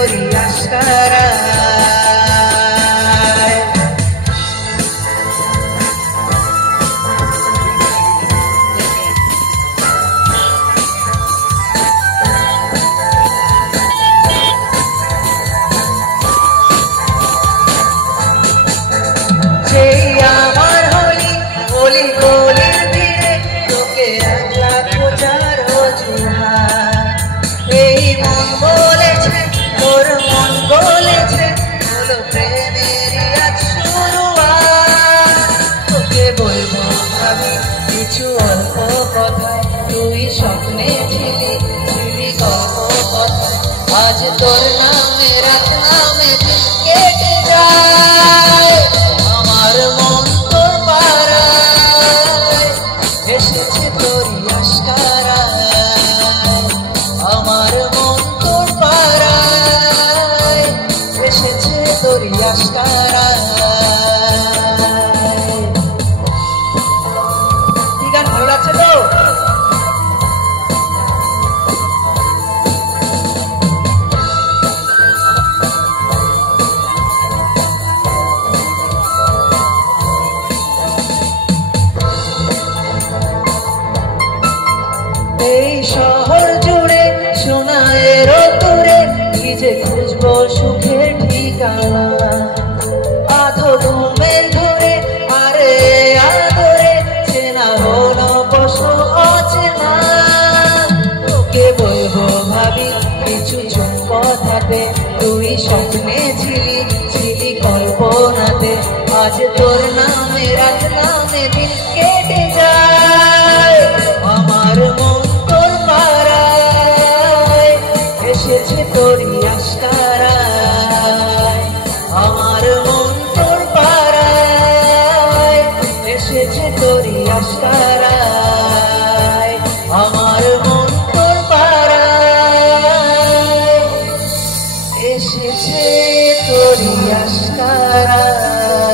তোরি আশকারায়। সেই আমার হলি হলি গলির ভিড়ে তোকে একলা খোঁজার অজুহাত। এই মন বলেছে তোর মন বলেছে হলো প্রেমেরই আজ শুরুয়াত। তোকে বলবো ভাবি কিছু অল্প কথায়, তুই স্বপ্নে ছিলি ছিলি গল্প কথা। আজ তোর নামে রাত নামে দিন কেটে যায়। আমার মন তোর পাড়ায় এসেছে তোরি আশকারায়। আমার মন তোর পাড়ায় এসেছে তোরি আশকারায়। কি গান ভালো লাগছে তো? এই শহর জুড়ে সোনায়ের তোরে কি যে খুঁজবো সুখের ঠিকানা। আধো ঘুমের ধরে আরে আদরে চেনা হলো বসো অচেনা। তোকে বলবো ভাবি কিছু চুপ কথাতে, তুই স্বপ্নে ছিলি ছিলি কল্পনাতে। আজ তোর নামে রাত নামে দিন কেটে যায়। আমার মন তোর পাড়ায় এসেছে তোরি আশকারায়। আমার মন তোর পাড়ায় এসেছে তোরি আশকারায়।